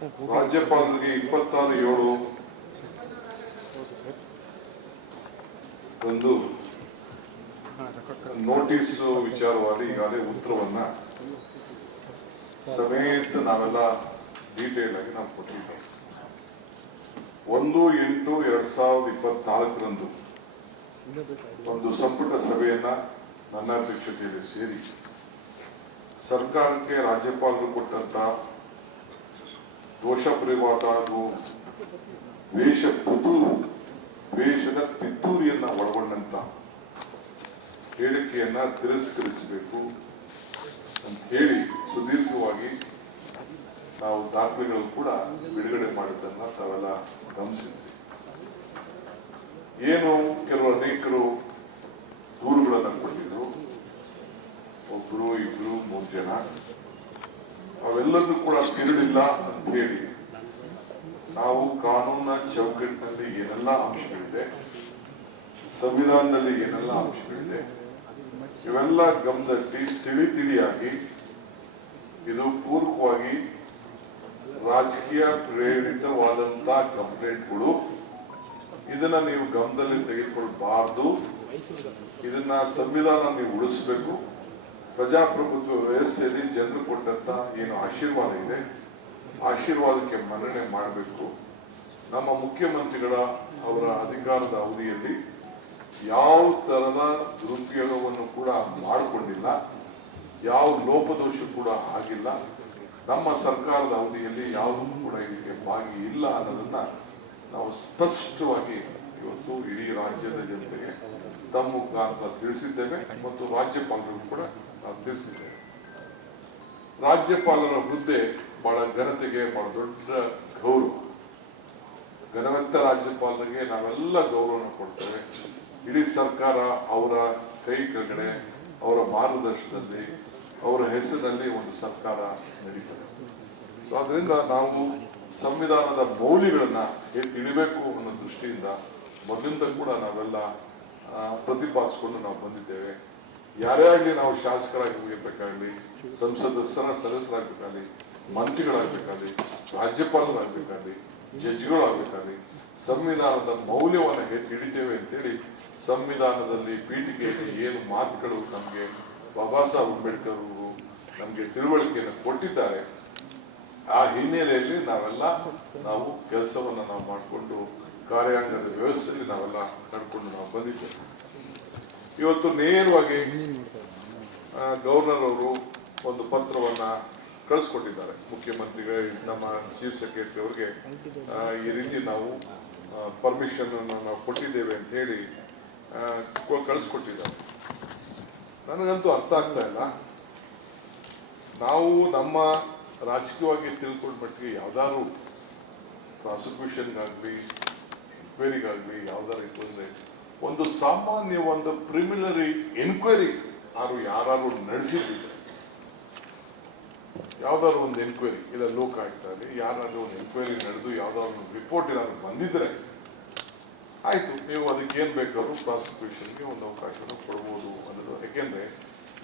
ರಾಜ್ಯಪಾಲರಿಗೆ 26/7 ಒಂದು ನೋಟಿಸ್ ವಿಚಾರವಾಗಿ ಈಗಾಗಲೇ ಉತ್ತರವನ್ನ ಸಮೇತ ನಾವೆಲ್ಲ ಡೀಟೇಲ್ ಆಗಿ ನಾವು ಕೊಟ್ಟಿದ್ದೇವೆ. 1/8/2024 ಒಂದು ಸಂಪುಟ ಸಭೆಯನ್ನ ನನ್ನ ಅಧ್ಯಕ್ಷತೆಯಲ್ಲಿ ಸೇರಿ ಸರ್ಕಾರಕ್ಕೆ ರಾಜ್ಯಪಾಲರು ಕೊಟ್ಟಂತ ದೋಷಪೂರಿತವಾದ ಹಾಗೂ ವೇಷದ ತಿದ್ದೂರಿಯನ್ನ ಒಳಗೊಂಡಂತ ಹೇಳಿಕೆಯನ್ನ ತಿರಸ್ಕರಿಸಬೇಕು ಅಂತ ಹೇಳಿ ಸುದೀರ್ಘವಾಗಿ ನಾವು ದಾಖಲೆಗಳು ಕೂಡ ಬಿಡುಗಡೆ ಮಾಡಿದ್ದನ್ನ ತಾವೆಲ್ಲ ಗಮನಿಸಿದ್ವಿ. ಏನು ಕೆಲವು ಅನೇಕರು ದೂರುಗಳನ್ನು ಕೊಟ್ಟಿದ್ರು, ಒಬ್ರು ಇಬ್ರು 3 ಜನ, ಅವೆಲ್ಲದೂ ಕೂಡ ತಿರುಳಿಲ್ಲ ಅಂತ ಹೇಳಿ ನಾವು ಕಾನೂನಿನ ಚೌಕಟ್ಟಿನಲ್ಲಿ ಏನೆಲ್ಲ ಅಂಶಗಳಿದೆ, ಸಂವಿಧಾನದಲ್ಲಿ ಏನೆಲ್ಲ ಅಂಶಗಳಿದೆ, ಇವೆಲ್ಲ ಗಮನದಲ್ಲಿ ತಿಳಿಯಾಗಿ ಇದು ಪೂರ್ವಕವಾಗಿ ರಾಜಕೀಯ ಪ್ರೇರಿತವಾದಂತಹ ಕಂಪ್ಲೇಂಟ್ಗಳು, ಇದನ್ನ ನೀವು ಗಮನದಲ್ಲಿ ತೆಗೆದುಕೊಳ್ಬಾರ್ದು, ಇದನ್ನ ಸಂವಿಧಾನ ನೀವು ಉಳಿಸಬೇಕು, ಪ್ರಜಾಪ್ರಭುತ್ವ ವ್ಯವಸ್ಥೆಯಲ್ಲಿ ಜನರು ಕೊಟ್ಟಂತ ಏನು ಆಶೀರ್ವಾದ ಇದೆ ಆಶೀರ್ವಾದಕ್ಕೆ ಮನ್ನಣೆ ಮಾಡಬೇಕು. ನಮ್ಮ ಮುಖ್ಯಮಂತ್ರಿಗಳ ಅವರ ಅಧಿಕಾರದ ಅವಧಿಯಲ್ಲಿ ಯಾವ ತರದ ದುರುಪಯೋಗವನ್ನು ಕೂಡ ಮಾಡಿಕೊಂಡಿಲ್ಲ, ಯಾವ ಲೋಪದೋಷ ಕೂಡ ಆಗಿಲ್ಲ, ನಮ್ಮ ಸರ್ಕಾರದ ಅವಧಿಯಲ್ಲಿ ಯಾವುದೂ ಕೂಡ ಇದಕ್ಕೆ ಭಾಗಿ ಇಲ್ಲ ಅನ್ನೋದನ್ನ ನಾವು ಸ್ಪಷ್ಟವಾಗಿ ಇವತ್ತು ಇಡೀ ರಾಜ್ಯದ ಜನತೆಗೆ ತಮ್ಮ ಮುಖಾಂತರ ತಿಳಿಸಿದ್ದೇವೆ ಮತ್ತು ರಾಜ್ಯಪಾಲರಿಗೂ ಕೂಡ ನಾವು ತಿಳಿಸಿದ್ದೇವೆ. ರಾಜ್ಯಪಾಲರ ಹುದ್ದೆ ಬಹಳ ಘನತೆಗೆ ಬಹಳ ದೊಡ್ಡ ಗೌರವ. ಘನವಂತ ರಾಜ್ಯಪಾಲರಿಗೆ ನಾವೆಲ್ಲ ಗೌರವವನ್ನು ಕೊಡ್ತೇವೆ. ಇಡೀ ಸರ್ಕಾರ ಅವರ ಕೈ ಕೆಳಗಡೆ ಅವರ ಮಾರ್ಗದರ್ಶನದಲ್ಲಿ ಅವರ ಹೆಸರಿನಲ್ಲಿ ಒಂದು ಸರ್ಕಾರ ನಡೀತದೆ. ಸೊ ಅದರಿಂದ ನಾವು ಸಂವಿಧಾನದ ಮೌಲ್ಯಗಳನ್ನ ತಿಳಿಬೇಕು ಅನ್ನೋ ದೃಷ್ಟಿಯಿಂದ ಮೊದಲಿಂದ ಕೂಡ ನಾವೆಲ್ಲ ಪ್ರತಿಪಾದಿಸಿಕೊಂಡು ನಾವು ಬಂದಿದ್ದೇವೆ. ಯಾರೇ ಆಗಲಿ, ನಾವು ಶಾಸಕರಾಗಬೇಕಾಗಲಿ, ಸಂಸದ ಸದಸ್ಯರಾಗಬೇಕಾಗಲಿ, ಮಂತ್ರಿಗಳಾಗಬೇಕಾಗಲಿ, ರಾಜ್ಯಪಾಲರಾಗಬೇಕಾಗಲಿ, ಜಡ್ಜ್ಗಳಾಗಬೇಕಾಗಲಿ, ಸಂವಿಧಾನದ ಮೌಲ್ಯವನ್ನು ಹಿಡಿತೇವೆ ಅಂತೇಳಿ ಸಂವಿಧಾನದಲ್ಲಿ ಪೀಠಿಕೆಯಲ್ಲಿ ಏನು ಮಾತುಗಳು ನಮಗೆ ಬಾಬಾ ಸಾಹೇಬ್ ಅಂಬೇಡ್ಕರ್ ಅವರು ನಮಗೆ ತಿಳುವಳಿಕೆಯನ್ನು ಕೊಟ್ಟಿದ್ದಾರೆ, ಆ ಹಿನ್ನೆಲೆಯಲ್ಲಿ ನಾವು ಕೆಲಸವನ್ನು ನಾವು ಮಾಡಿಕೊಂಡು ಕಾರ್ಯಾಂಗದ ವ್ಯವಸ್ಥೆಯಲ್ಲಿ ನಾವೆಲ್ಲ ನಡ್ಕೊಂಡು ನಾವು ಬಂದಿದ್ದೇವೆ. ಇವತ್ತು ನೇರವಾಗಿ ಗವರ್ನರ್ ಅವರು ಒಂದು ಪತ್ರವನ್ನ ಕಳಿಸ್ಕೊಟ್ಟಿದ್ದಾರೆ ಮುಖ್ಯಮಂತ್ರಿಗಳು, ನಮ್ಮ ಚೀಫ್ ಸೆಕ್ರೆಟರಿ ಅವರಿಗೆ ಈ ರೀತಿ ನಾವು ಪರ್ಮಿಷನ್ ನಾವು ಕೊಟ್ಟಿದ್ದೇವೆ ಅಂತ ಹೇಳಿ ಕಳಿಸ್ಕೊಟ್ಟಿದ್ದಾರೆ. ನನಗಂತೂ ಅರ್ಥ ಆಗ್ತಾ ಇಲ್ಲ. ನಾವು ನಮ್ಮ ರಾಜಕೀಯವಾಗಿ ತಿಳ್ಕೊಂಡ ಮಟ್ಟಿಗೆ ಯಾವ್ದಾದ್ರು ಪ್ರಾಸಿಕ್ಯೂಷನ್ಗಾಗ್ಲಿ ಎನ್ಕ್ವೈರಿಗಾಗ್ಲಿ ಯಾವ್ದಾರು ಇತ್ತು ಒಂದು ಸಾಮಾನ್ಯ ಒಂದು ಪ್ರಿಮಿನರಿ ಎನ್ಕ್ವೈರಿ ಯಾರು ನಡೆಸಿದ್ರೆ, ಯಾವ್ದಾದ್ರು ಒಂದು ಎನ್ಕ್ವೈರಿ ಇಲ್ಲ ಲೋಕಾಯುಕ್ತದಲ್ಲಿ ಯಾರಾದ್ರೂ ಒಂದು ಎನ್ಕ್ವೈರಿ ನಡೆದು ಯಾವ್ದಾದ್ರು ರಿಪೋರ್ಟ್ ಏನಾದ್ರು ಬಂದಿದ್ರೆ ಆಯ್ತು, ನೀವು ಅದಕ್ಕೆ ಏನ್ ಬೇಕಾದ್ರೂ ಪ್ರಾಸಿಕ್ಯೂಷನ್ಗೆ ಒಂದು ಅವಕಾಶವನ್ನು ಕೊಡ್ಬೋದು ಅನ್ನೋದು. ಯಾಕೆಂದ್ರೆ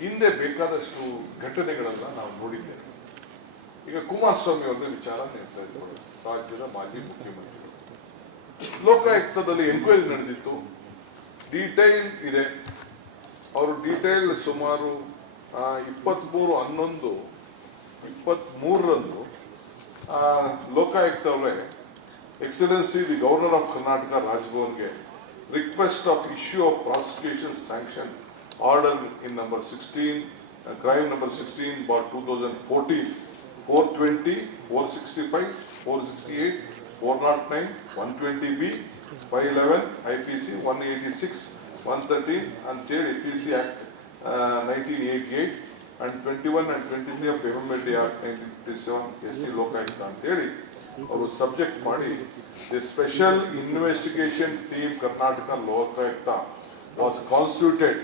ಹಿಂದೆ ಬೇಕಾದಷ್ಟು ಘಟನೆಗಳನ್ನ ನಾವು ನೋಡಿದ್ದೇವೆ. ಈಗ ಕುಮಾರಸ್ವಾಮಿ ಅವರ ವಿಚಾರ ಹೇಳ್ತಾ ಇದ್ದಾರೆ, ರಾಜ್ಯದ ಮಾಜಿ ಮುಖ್ಯಮಂತ್ರಿಗಳು. ಲೋಕಾಯುಕ್ತದಲ್ಲಿ ಎನ್ಕ್ವೈರಿ ನಡೆದಿತ್ತು, ಡೀಟೈಲ್ ಇದೆ. ಅವರು ಡೀಟೈಲ್ ಸುಮಾರು 23/11/23 ಲೋಕಾಯುಕ್ತ ಅವರೇ excellency the governor of Karnataka ರಾಜಭವನ್ಗೆ request of issue of prosecution sanction order in number 16 crime number 16/2014 420 465 468 409 120B 511 IPC 186 113 ಅಂತೇಳಿ PC Act 1988 and 21 and 23 of Amendment Act 1957 ST Lokayukta ಅಂತೇಳಿ ಅವರು ಸಬ್ಜೆಕ್ಟ್ ಮಾಡಿ the special investigation team Karnataka Lokayukta was constituted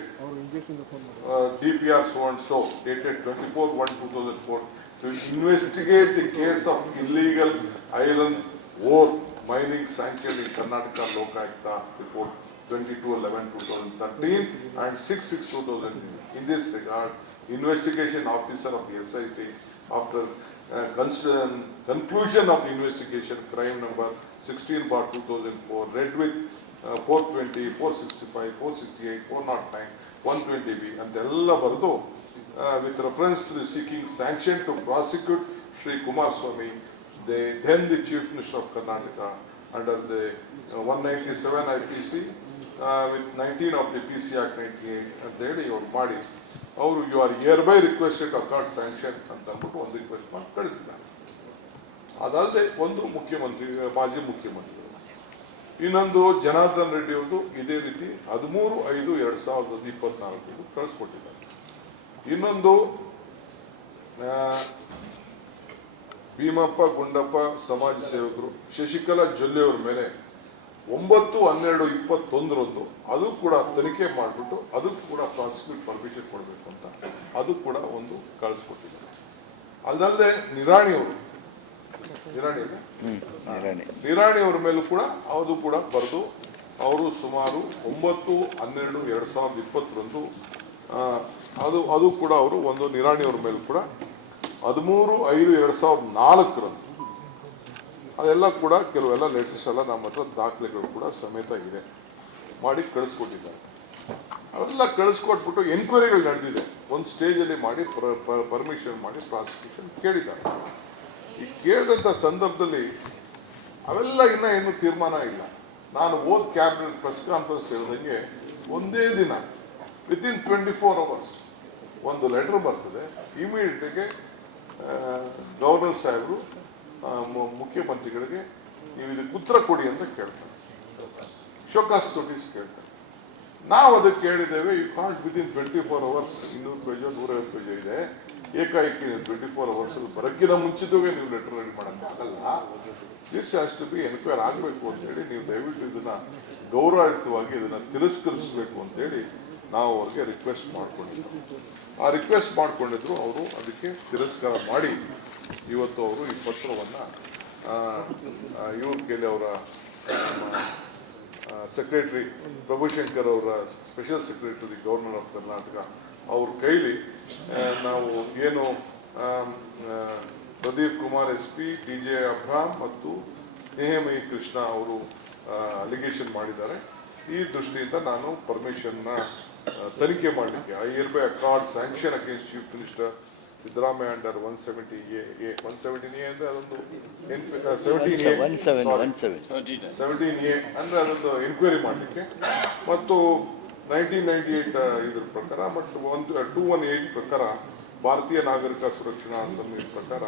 DPR so and so dated 24/1/2004 to investigate the case of illegal iron ore mining sanctioned in Karnataka Lokayukta report 22/11/2013 and 6/6/2000. In this regard, investigation officer of the SIT, after conclusion of the investigation, crime number 16/2004, read with 420, 465, 468, 409, 120B ಅಂತೆಲ್ಲ ಬರೆದು with reference to the seeking sanction to prosecute Shri Kumaraswamy, then the Chief Minister of Karnataka, under the 197 IPC with 19 of the PC Act 98 ಅಂತ ಹೇಳಿ ಅವ್ರು ಮಾಡಿ ಅವರು you are hereby requested accord sanction ಅಂತ ಅಂದ್ಬಿಟ್ಟು ಒಂದು request ಮಾಡಿ ಕಳಿಸಿದ್ದಾರೆ. ಅದಲ್ಲದೆ ಒಂದು ಮುಖ್ಯಮಂತ್ರಿ, ಮಾಜಿ ಮುಖ್ಯಮಂತ್ರಿಗಳು, ಇನ್ನೊಂದು ಜನಾರ್ದನ್ ರೆಡ್ಡಿ ಅವರು ಇದೇ ರೀತಿ 13/5/2024 ಕಳಿಸ್ಕೊಟ್ಟಿದ್ದಾರೆ. ಇನ್ನೊಂದು ಭೀಮಪ್ಪ ಗುಂಡಪ್ಪ ಸಮಾಜ ಸೇವಕರು ಶಶಿಕಲಾ ಜೊಲ್ಲೆ ಅವ್ರ ಮೇಲೆ 9/12/21 ಅದು ಕೂಡ ತನಿಖೆ ಮಾಡಿಬಿಟ್ಟು ಅದಕ್ಕೂ ಕೂಡ ಪ್ರಾಸಿಕ್ಯೂಟ್ ಪರ್ಮಿಷನ್ ಕೊಡಬೇಕು ಅಂತ ಅದು ಕೂಡ ಒಂದು ಕಳಿಸ್ಕೊಟ್ಟಿದ್ದಾರೆ. ಅದಲ್ಲದೆ ನಿರಾಣಿ ಅವ್ರ ಮೇಲೂ ಕೂಡ ಅದು ಕೂಡ ಬರೆದು ಅವರು ಸುಮಾರು 9/12/2020 ಅದು ಕೂಡ ಅವರು ಒಂದು ನಿರಾಣಿ ಅವ್ರ ಮೇಲೂ ಕೂಡ 13/5/2004 ಅದೆಲ್ಲ ಕೂಡ ಕೆಲವೆಲ್ಲ ಲೆಟರ್ಸ್ ಎಲ್ಲ ನಮ್ಮ ಹತ್ರ ದಾಖಲೆಗಳು ಕೂಡ ಸಮೇತ ಇದೆ ಮಾಡಿ ಕಳಿಸ್ಕೊಟ್ಟಿದ್ದಾರೆ. ಅವೆಲ್ಲ ಕಳಿಸ್ಕೊಟ್ಬಿಟ್ಟು ಎನ್ಕ್ವೈರಿಗಳು ನಡೆದಿದೆ. ಒಂದು ಸ್ಟೇಜಲ್ಲಿ ಮಾಡಿ ಪರ್ಮಿಷನ್ ಮಾಡಿ ಪ್ರಾಸಿಕ್ಯೂಷನ್ ಕೇಳಿದ್ದಾರೆ. ಈ ಕೇಳಿದಂಥ ಸಂದರ್ಭದಲ್ಲಿ ಅವೆಲ್ಲ ಇನ್ನೂ ತೀರ್ಮಾನ ಇಲ್ಲ. ನಾನು ಕ್ಯಾಬಿನೆಟ್ ಪ್ರೆಸ್ ಕಾನ್ಫರೆನ್ಸ್ ಹೇಳಿದಂಗೆ ಒಂದೇ ದಿನ ವಿತಿನ್ 24 hours ಒಂದು ಲೆಟರ್ ಬರ್ತದೆ. ಇಮಿಡಿಯೇಟ್ಗೆ ಗವರ್ನರ್ ಸಾಹೇಬರು ಮುಖ್ಯಮಂತ್ರಿಗಳಿಗೆ ನೀವು ಇದಕ್ಕೆ ಉತ್ತರ ಕೊಡಿ ಅಂತ ಕೇಳ್ತಾರೆ, ಶೋಕಾಸ್ ನೋಟಿಸ್ ಕೇಳ್ತಾರೆ. ನಾವು ಅದಕ್ಕೆ ಕೇಳಿದ್ದೇವೆ, you can't within 24 hours 200 page 150 page ಇದೆ, ಏಕಾಏಕಿ 24 hours ಬರೋಕ್ಕಿಂತ ಮುಂಚಿತವೇ ನೀವು ಲೆಟರ್ ರೆಡಿ ಮಾಡೋಕ್ಕಾಗಲ್ಲ. This has to be enquire ಆಗಬೇಕು ಅಂತೇಳಿ ನೀವು ದಯವಿಟ್ಟು ಇದನ್ನ ಗೌರವಯುತವಾಗಿ ಇದನ್ನ ತಿರಸ್ಕರಿಸಬೇಕು ಅಂತೇಳಿ ನಾವು ಅವ್ರಿಗೆ ರಿಕ್ವೆಸ್ಟ್ ಮಾಡ್ಕೊಂಡಿದ್ದರು. ಆ ರಿಕ್ವೆಸ್ಟ್ ಮಾಡ್ಕೊಂಡಿದ್ರು, ಅವರು ಅದಕ್ಕೆ ತಿರಸ್ಕಾರ ಮಾಡಿ ಇವತ್ತು ಅವರು ಈ ಪತ್ರವನ್ನು ಇವ್ರ ಕೈಲಿ ಅವರ ಸೆಕ್ರೆಟರಿ ಪ್ರಭುಶಂಕರ್ ಅವರ special secretary governor of Karnataka ಅವ್ರ ಕೈಲಿ ನಾವು ಏನು ಪ್ರದೀಪ್ ಕುಮಾರ್ SP, TJ ಅಬ್ರಾಮ್ ಮತ್ತು ಸ್ನೇಹಮಯಿ ಕೃಷ್ಣ ಅವರು ಅಲಿಗೇಷನ್ ಮಾಡಿದ್ದಾರೆ. ಈ ದೃಷ್ಟಿಯಿಂದ ನಾನು ಪರ್ಮಿಷನ್ನ ತನಿಖೆ ಮಾಡಲಿಕ್ಕೆ I here by Accord sanction against chief minister Siddaramaiah under 170A ಅಂದ್ರೆ ಅದೊಂದು 17A ಅಂದ್ರೆ ಅದೊಂದು ಎನ್ಕ್ವೈರಿ ಮಾಡಲಿಕ್ಕೆ ಮತ್ತು 1998 ಇದ್ರ ಪ್ರಕಾರ ಮತ್ತು 218 ಪ್ರಕಾರ ಭಾರತೀಯ ನಾಗರಿಕ ಸುರಕ್ಷಣಾ ಸಂಹಿತೆ ಪ್ರಕಾರ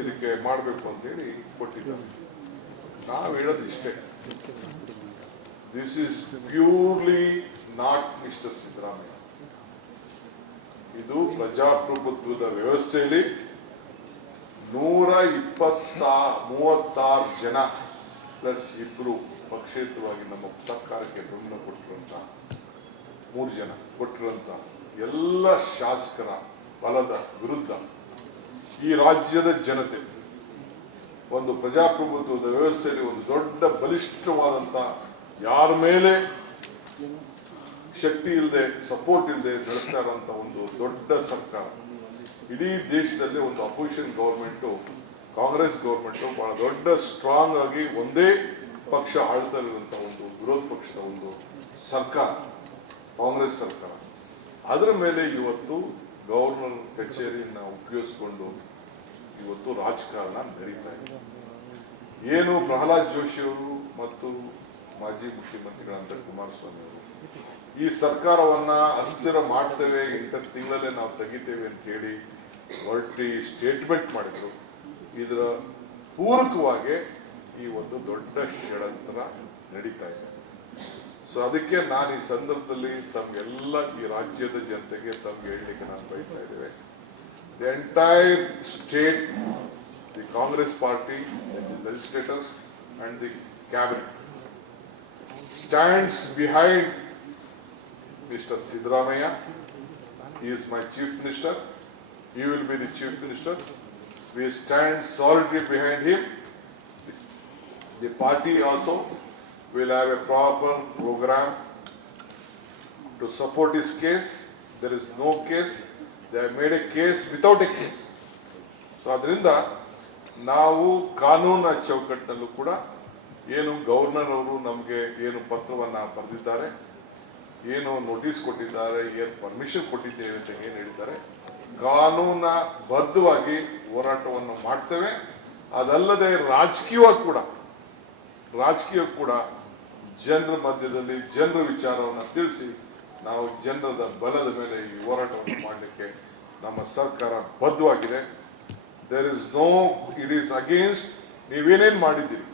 ಇದಕ್ಕೆ ಮಾಡಬೇಕು ಅಂತೇಳಿ ಕೊಟ್ಟಿದ್ದಾರೆ. ನಾವು ಹೇಳೋದು ಇಷ್ಟೇ, this is purely not mister Siddaramaiah. ಇದು ಪ್ರಜಾಪ್ರಭುತ್ವದ ವ್ಯವಸ್ಥೆಯಲ್ಲಿ 136 ಜನ ಪ್ಲಸ್ 2 ಪಕ್ಷೇತರವಾಗಿ ನಮ್ಮ ಸರ್ಕಾರಕ್ಕೆ ಬೆಂಬಲ ಕೊಟ್ಟಿರುವಂತ 3 ಜನ ಕೊಟ್ಟಿರುವಂತ ಎಲ್ಲ ಶಾಸಕರ ಬಲದ ವಿರುದ್ಧ ಈ ರಾಜ್ಯದ ಜನತೆ ಒಂದು ಪ್ರಜಾಪ್ರಭುತ್ವದ ವ್ಯವಸ್ಥೆಯಲ್ಲಿ ಒಂದು ದೊಡ್ಡ ಬಲಿಷ್ಠವಾದಂತ ಯಾರ ಮೇಲೆ ಶಕ್ತಿ ಇಲ್ಲದೆ ಸಪೋರ್ಟ್ ಇಲ್ಲದೆ ನಡೆಸ್ತಾ ಇರುವಂತ ಒಂದು ದೊಡ್ಡ ಸರ್ಕಾರ, ಇಡೀ ದೇಶದಲ್ಲಿ ಒಂದು ಅಪೋಸಿಷನ್ ಗವರ್ಮೆಂಟ್ ಕಾಂಗ್ರೆಸ್ ಗವರ್ಮೆಂಟ್ ಬಹಳ ದೊಡ್ಡ ಸ್ಟ್ರಾಂಗ್ ಆಗಿ ಒಂದೇ ಪಕ್ಷ ಆಳ್ತಾ ಇರುವಂತ ಒಂದು ವಿರೋಧ ಪಕ್ಷದ ಒಂದು ಸರ್ಕಾರ ಕಾಂಗ್ರೆಸ್ ಸರ್ಕಾರ. ಅದರ ಮೇಲೆ ಇವತ್ತು ಗವರ್ನರ್ ಕಚೇರಿಯನ್ನ ಉಪಯೋಗಿಸಿಕೊಂಡು ಇವತ್ತು ರಾಜಕಾರಣ ನಡೀತಾ ಇದೆ. ಏನು ಪ್ರಹ್ಲಾದ್ ಜೋಶಿ ಅವರು ಮತ್ತು ಮಾಜಿ ಮುಖ್ಯಮಂತ್ರಿಗಳಂತ ಕುಮಾರಸ್ವಾಮಿ ಅವರು ಈ ಸರ್ಕಾರವನ್ನ ಅಸ್ಥಿರ ಮಾಡ್ತೇವೆ, 8 ತಿಂಗಳಲ್ಲೇ ನಾವು ತೆಗಿತೇವೆ ಅಂತ ಹೇಳಿ ಹೊರಟಿ ಸ್ಟೇಟ್ಮೆಂಟ್ ಮಾಡಿದ್ರು. ಇದರ ಪೂರಕವಾಗಿ ಈ ಒಂದು ದೊಡ್ಡ ಷಡ್ಯಂತ್ರ ನಡೀತಾ ಇದೆ. ಸೊ ಅದಕ್ಕೆ ನಾನು ಈ ಸಂದರ್ಭದಲ್ಲಿ ತಮಗೆಲ್ಲ ಈ ರಾಜ್ಯದ ಜನತೆಗೆ ತಮ್ಗೆ ಹೇಳಲಿಕ್ಕೆ ನಾನು ಬಯಸ್ತಾ ಇದ್ದೇವೆ, the entire state, the Congress party, the legislators and the cabinet stands behind Mr. Siddaramaiah. He is my chief minister. He will be the chief minister. We stand solidly behind him. The party also will have a proper program to support his case. There is no case. They have made a case without a case. So ಅದರಿಂದ ನಾವು ಕಾನೂನಿನ ಚೌಕಟ್ಟಿನಲ್ಲೂ ಕೂಡ ಏನು governor ಅವರು ನಮಗೆ ಏನು ಪತ್ರವನ್ನು ಬರೆದಿದ್ದಾರೆ, ಏನು ನೋಟಿಸ್ ಕೊಟ್ಟಿದ್ದಾರೆ, ಏನು ಪರ್ಮಿಷನ್ ಕೊಟ್ಟಿದ್ದೇವೆ ಅಂತ ಏನು ಹೇಳಿದ್ದಾರೆ, ಕಾನೂನ ಬದ್ಧವಾಗಿ ಹೋರಾಟವನ್ನು ಮಾಡ್ತೇವೆ. ಅದಲ್ಲದೆ ರಾಜಕೀಯವಾಗಿ ಕೂಡ ಜನರ ಮಧ್ಯದಲ್ಲಿ ಜನರ ವಿಚಾರವನ್ನು ತಿಳಿಸಿ ನಾವು ಜನರದ ಬಲದ ಮೇಲೆ ಈ ಹೋರಾಟವನ್ನು ಮಾಡಲಿಕ್ಕೆ ನಮ್ಮ ಸರ್ಕಾರ ಬದ್ಧವಾಗಿದೆ. ಇಟ್ ಈಸ್ ಅಗೇನ್ಸ್ಟ್ ನೀವೇನೇನು ಮಾಡಿದ್ದೀರಿ,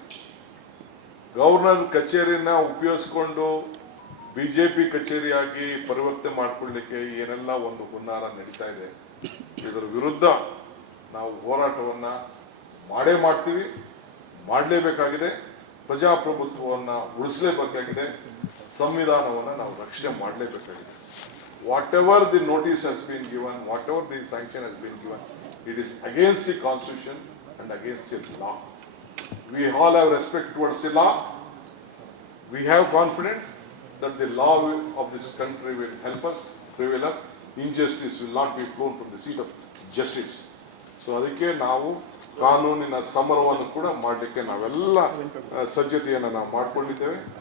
ಗವರ್ನರ್ ಕಚೇರಿನ ಉಪಯೋಗಿಸ್ಕೊಂಡು ಬಿಜೆಪಿ ಕಚೇರಿಯಾಗಿ ಪರಿವರ್ತನೆ ಮಾಡಿಕೊಳ್ಳಲಿಕ್ಕೆ ಏನೆಲ್ಲ ಒಂದು ಹುನ್ನಾರ ನಡೀತಾ ಇದೆ, ಇದರ ವಿರುದ್ಧ ನಾವು ಹೋರಾಟವನ್ನು ಮಾಡ್ತೀವಿ, ಮಾಡಲೇಬೇಕಾಗಿದೆ. ಪ್ರಜಾಪ್ರಭುತ್ವವನ್ನು ಉಳಿಸಲೇಬೇಕಾಗಿದೆ, ಸಂವಿಧಾನವನ್ನು ನಾವು ರಕ್ಷಣೆ ಮಾಡಲೇಬೇಕಾಗಿದೆ. Whatever the notice has been given, whatever the sanction has been given, it is against the constitution and against the law. We all have respect towards the law. We have confidence that the law of this country will help us prevail up. Injustice will not be flown from the seat of justice. So ಅದಕ್ಕೆ ನಾವು ಕಾನೂನಿನ ಸಮರವನ್ನು ಕೂಡ ಮಾಡಲಿಕ್ಕೆ ನಾವೆಲ್ಲ ಸಜ್ಜತೆಯನ್ನು ನಾವು ಮಾಡಿಕೊಂಡಿದ್ದೇವೆ.